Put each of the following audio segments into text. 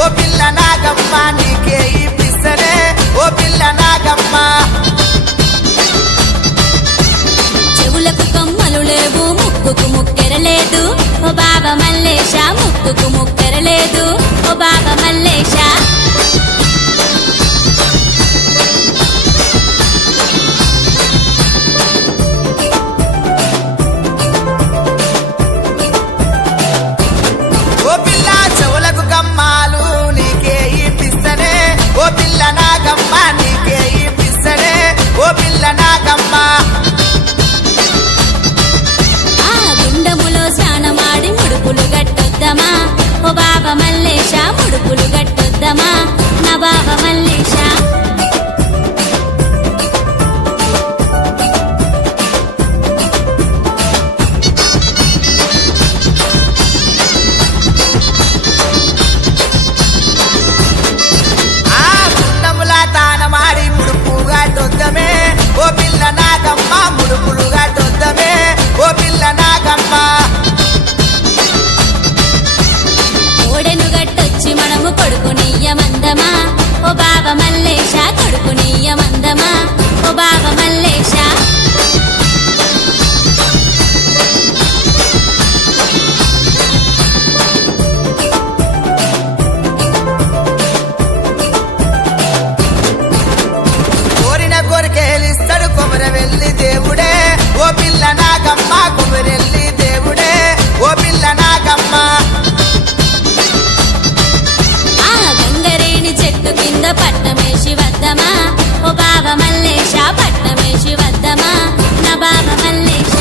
ఓ పిల్ల నాగమ్మ నీకే ఇప్పిస్తనే ఓ పిల్ల నాగమ్మ చెవులకు కమ్మలు లేవు ముక్కుకు ముక్కెరలేదు ఓ బాబా మల్లేశ ముక్కుకు ముక్కెరలేదు ఓ బాబా మల్లేశ ఓ పిల్ల చెవులకు కమ్మాలు నీకే ఇప్పిస్తనే ఓ పిల్ల నాగమ్మ నీకే ఇప్పిస్తనే ఓ పిల్ల నాగమ్మ ఆ గుండములో స్నానమాడి ముడుపులు గట్టొద్దమా ఓ బాబా మల్లేశ ముడుపులు గట్టొద్దమా నా బాబా మల్లేశ తానమాడి ముడుపుగా తొద్దమే ఓ పిల్ల నాగమ్మ ముడుపులుగా తొద్దమే ఓ పిల్ల నాగమ్మ ఓడెను గట్టొచ్చి మనము కొడుకునియ్యమందమా ఓ బాబా మల్లేశ కొడుకునియ్యమందమా ఓ బాబా మల్లేశ కోరికేలిస్తాడు కొమరవెల్లి దేవుడే ఓ పిల్ల నాగమ్మ కొమరెల్లి దేవుడే ఓ పిల్ల నాగమ్మ ఆ గంగరేణి చెట్టు కింద పట్టమేసి వద్దమా ఓ బాబా మల్లేశ పట్టమేసి వద్దమా నా బాబా మల్లేశ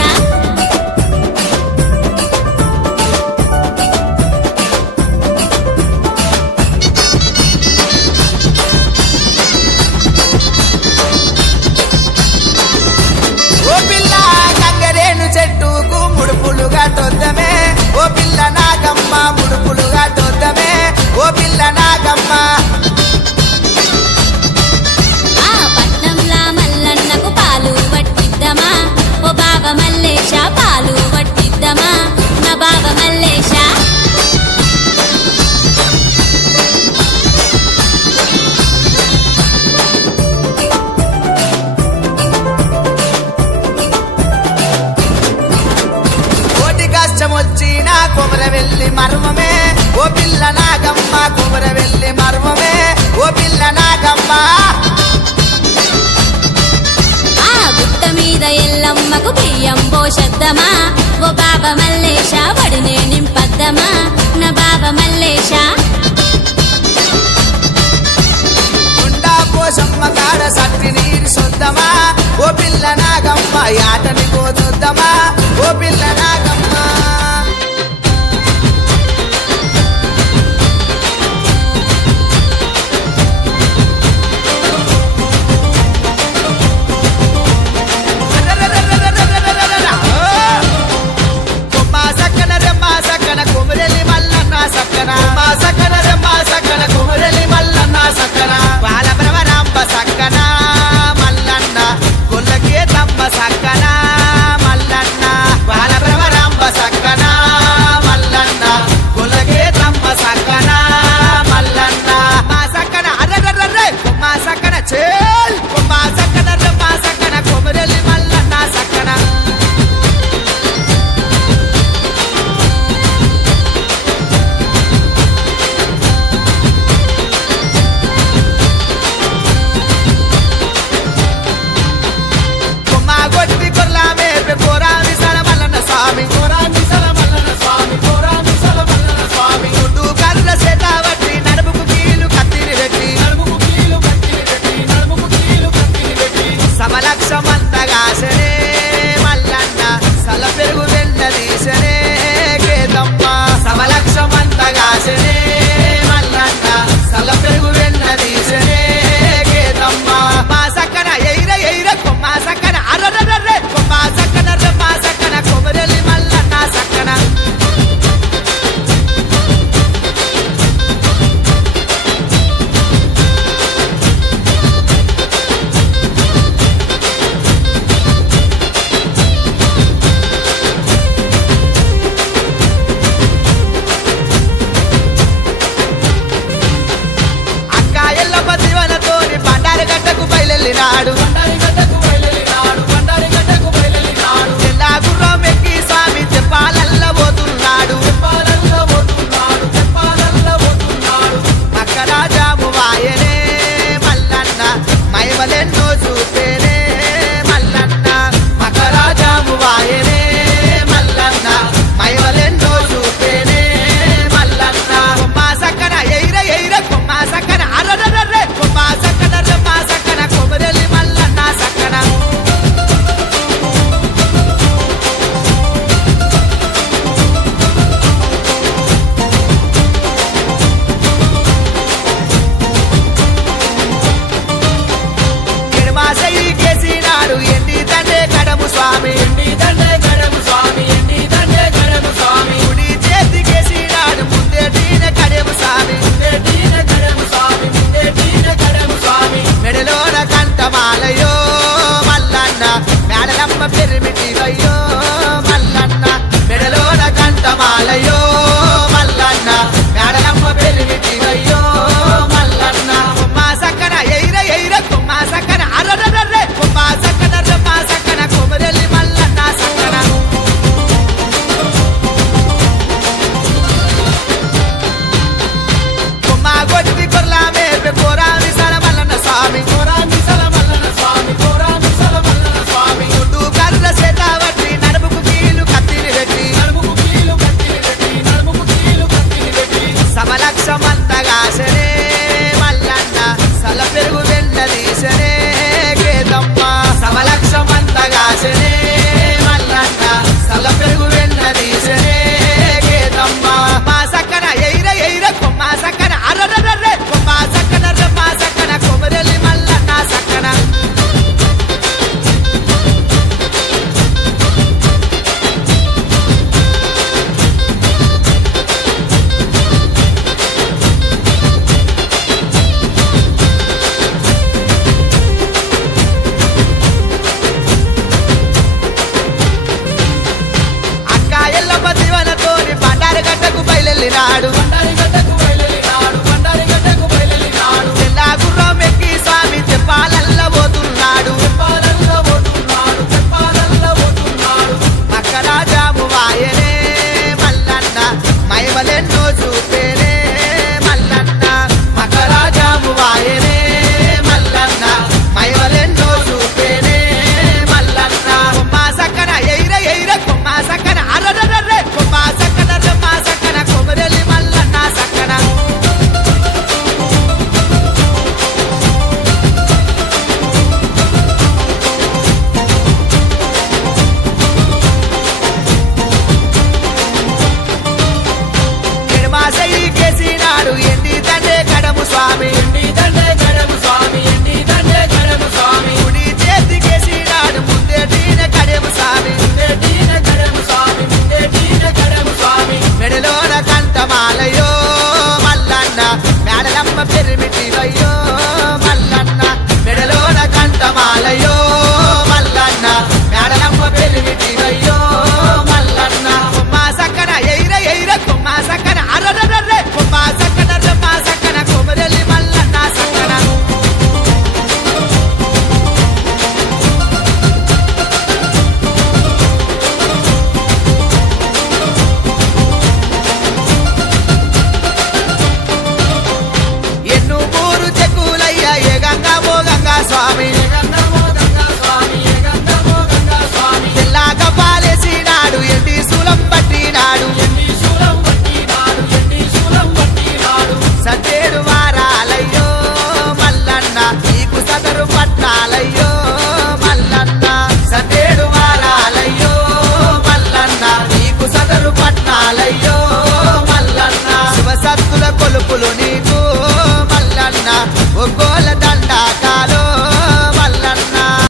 ఓ పిల్ల గంగరేణు చెట్టుకు ముడుపులుగా తొద్దమే ఓ పిల్ల నాగమ్మ ముడుపులుగా తొద్దమే ఓ పిల్ల నాగమ్మ ఆ పట్నంలా మల్లన్నకు పాలు పట్టిద్దామా ఓ బాబా మల్లేశ పాలు పట్టిద్దామా నా బాబా మల్లేశ కోటి కష్టం వచ్చిన కొమరవెల్లి మర్మమే ఓ పిల్ల నాగమ్మ కొమరవెల్లి మర్మమే ఓ పిల్ల నాగమ్మ ఆ గుట్ట మీద ఎల్లమ్మకు బియ్యం పోషద్దమా ఓ బాబా మల్లేశ వడినే నింపద్దమా నా బాబా మల్లేశ గుండా పోసమ్మ కాడ సత్తి నీరు సొద్దమా ఓ పిల్ల నాగమ్మ యాటని పోతొద్దమా ఓ పిల్ల నాగమ్మ